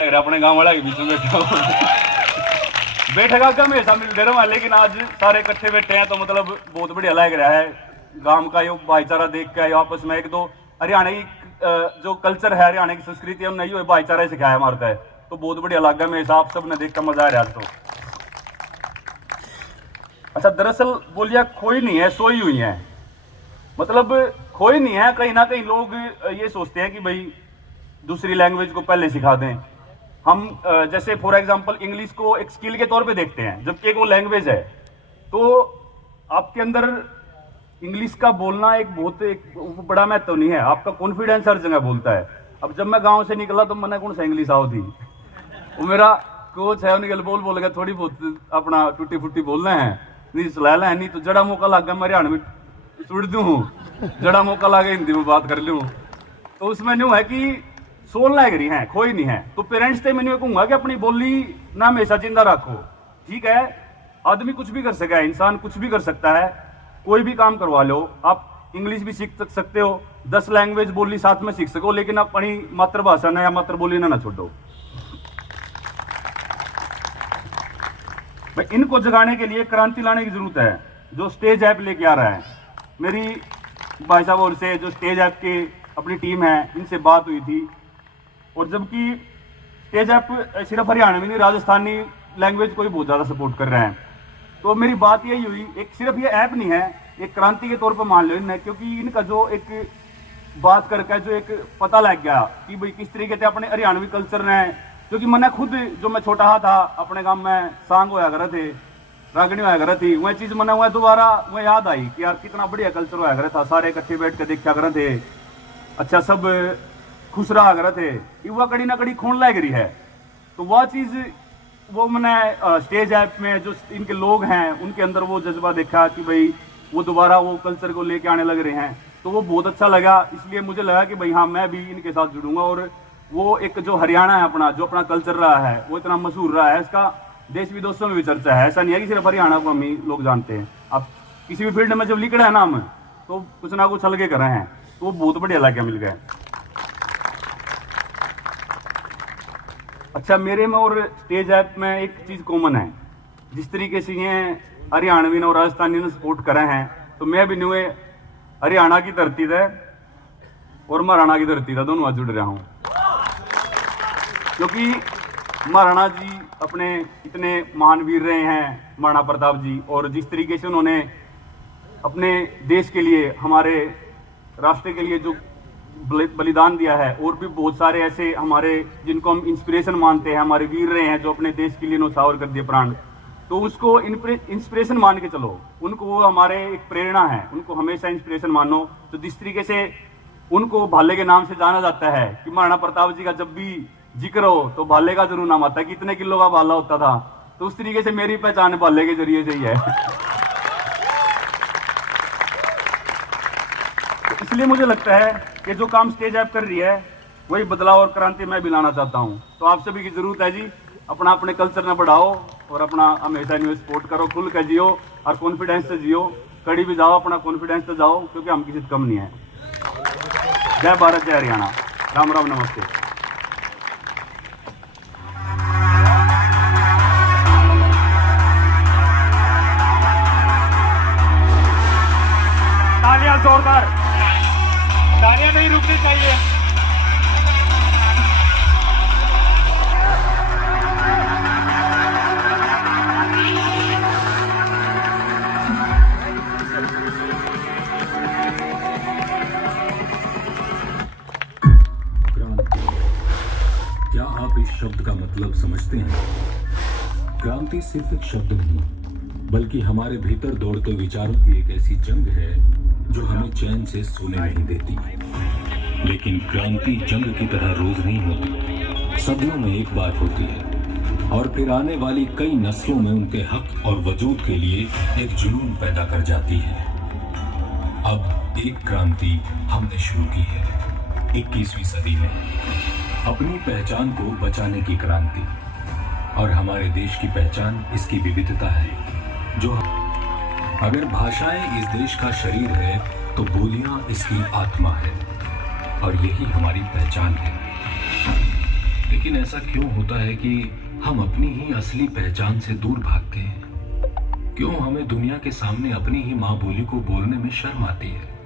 अपने गांव वाला के बीच में बैठा हूँ। बैठेगा कम हमेशा मिलते रहा, लेकिन आज सारे इकट्ठे बैठे हैं तो मतलब बहुत बढ़िया लग रहा है। गांव का यो भाईचारा देख के आपस में एक दो हरियाणा की जो कल्चर है, हरियाणा की संस्कृति है, नहीं हुए भाईचारा सिखाया मारता है, तो बहुत बढ़िया लगा हमेशा। आप सब ने देख कर मजा आ रहा तो। अच्छा, दरअसल बोलिया खोई नहीं है, सोई हुई है। मतलब खोई नहीं है, कहीं ना कहीं लोग ये सोचते हैं कि भाई दूसरी लैंग्वेज को पहले सिखा दें। हम जैसे फॉर एग्जांपल इंग्लिश को एक स्किल के तौर पे देखते हैं, जबकि एक वो लैंग्वेज है। तो आपके अंदर इंग्लिश का बोलना एक बहुत एक बड़ा महत्व नहीं है, आपका कॉन्फिडेंस हर जगह बोलता है। अब जब मैं गांव से निकला तो मैंने कौन सा इंग्लिश आओ थी, वो मेरा कोच है उनके बोल के थोड़ी बहुत अपना टूटी फुटी बोलना है, नहीं चला है, नहीं तो जड़ा मौका लग गया मैं हरियाणा में सुड़ दूं, जड़ा मौका लगे हिंदी में बात कर लूं। तो उसमें न्यू है कि सोल लग रही है, खोई नहीं है। तो पेरेंट्स से मैंने कहूंगा कि अपनी बोली ना हमेशा जिंदा रखो। ठीक है, आदमी कुछ भी कर सकता है, इंसान कुछ भी कर सकता है, कोई भी काम करवा लो। आप इंग्लिश भी सीख सकते हो, 10 लैंग्वेज बोली साथ में सीख सको, लेकिन अपनी मातृभाषा ना या मातृबोली ना छोड़ो। इनको जगाने के लिए क्रांति लाने की जरूरत है, जो स्टेज ऐप लेके आ रहा है। मेरी भाई साहब और से जो स्टेज ऐप की अपनी टीम है, इनसे बात हुई थी, और जबकि स्टेज ऐप सिर्फ हरियाणा में नहीं, राजस्थानी लैंग्वेज को भी बहुत ज़्यादा सपोर्ट कर रहे हैं। तो मेरी बात यही हुई, एक सिर्फ ये ऐप नहीं है, एक क्रांति के तौर पर मान लो इन्हें, क्योंकि इनका जो एक बात करके जो एक पता लग गया कि भाई किस तरीके से अपने हरियाणवी कल्चर ने, क्योंकि मैंने खुद जो मैं छोटा था अपने गाँव में सांग होया करे थे, रागनी होया करे थी, वह चीज़ मैंने वह दोबारा वह याद आई कि यार कितना बढ़िया कल्चर होया करे था, सारे इकट्ठे बैठ के देखा करे थे, अच्छा सब खुश रहा करे थे, युवा कड़ी ना कड़ी खून लग रही है। तो वह चीज़ वो मैंने स्टेज ऐप में जो इनके लोग हैं उनके अंदर वो जज्बा देखा कि भाई वो दोबारा वो कल्चर को लेके आने लग रहे हैं, तो वो बहुत अच्छा लगा। इसलिए मुझे लगा कि भाई हाँ, मैं भी इनके साथ जुड़ूंगा। और वो एक जो हरियाणा है अपना, जो अपना कल्चर रहा है, वो इतना मशहूर रहा है, इसका देश विदेशों में भी चर्चा है। ऐसा नहीं है कि सिर्फ हरियाणा को हम ही लोग जानते हैं। अब किसी भी फील्ड में जब लिख रहे हैं ना हम, तो कुछ ना कुछ अलगे कर रहे हैं, तो वो बहुत बढ़िया लगे मिल गए। अच्छा, मेरे में और स्टेज ऐप में एक चीज़ कॉमन है, जिस तरीके से ये हरियाणवी और राजस्थानी ने सपोर्ट करे हैं, तो मैं भी न्यू हरियाणा की धरती से और महाराणा की धरती से दोनों जुड़ रहा हूँ। क्योंकि महाराणा जी अपने इतने महान वीर रहे हैं, महाराणा प्रताप जी, और जिस तरीके से उन्होंने अपने देश के लिए, हमारे राष्ट्र के लिए जो बलिदान दिया है, और भी बहुत सारे ऐसे हमारे जिनको हम इंस्पिरेशन मानते हैं, हमारे वीर रहे हैं जो अपने देश के लिए न्यौछावर कर दिए प्राण, तो उसको इंस्पिरेशन मान के चलो, उनको वो हमारे एक प्रेरणा है, उनको हमेशा इंस्पिरेशन मानो। तो जिस तरीके से उनको भाले के नाम से जाना जाता है कि महाराणा प्रताप जी का जब भी जिक्र हो तो भाले का जरूर नाम आता है, कितने किलो का भाला होता था, तो उस तरीके से मेरी पहचान भाले के जरिए से ही है। तो इसलिए मुझे लगता है कि जो काम स्टेज ऐप कर रही है, वही बदलाव और क्रांति मैं भी लाना चाहता हूँ। तो आप सभी की जरूरत है जी, अपना अपने कल्चर में बढ़ाओ और अपना हमेशा इन्हें सपोर्ट करो, खुल कर जियो और कॉन्फिडेंस से जियो, कड़ी भी जाओ, अपना कॉन्फिडेंस से जाओ, क्योंकि हम किसी से कम नहीं है। जय भारत, जय हरियाणा, राम राम, नमस्ते। तालियां जोरदार, तालियां नहीं रुकनी चाहिए। क्रांति, क्या आप इस शब्द का मतलब समझते हैं? क्रांति सिर्फ एक शब्द नहीं, बल्कि हमारे भीतर दौड़ते विचारों की एक ऐसी जंग है जो हमें चैन से सोने नहीं देती। लेकिन क्रांति जंग की तरह रोज नहीं होती, सदियों में एक बार होती है, और फिर आने वाली कई नस्लों में उनके हक और वजूद के लिए एक जुनून पैदा कर जाती है। अब एक क्रांति हमने शुरू की है 21वीं सदी में, अपनी पहचान को बचाने की क्रांति। और हमारे देश की पहचान इसकी विविधता है, जो अगर भाषाएं इस देश का शरीर है तो बोलियां इसकी आत्मा है, और यही हमारी पहचान है। लेकिन ऐसा क्यों होता है कि हम अपनी ही असली पहचान से दूर भागते हैं? क्यों हमें दुनिया के सामने अपनी ही माँ बोली को बोलने में शर्म आती है?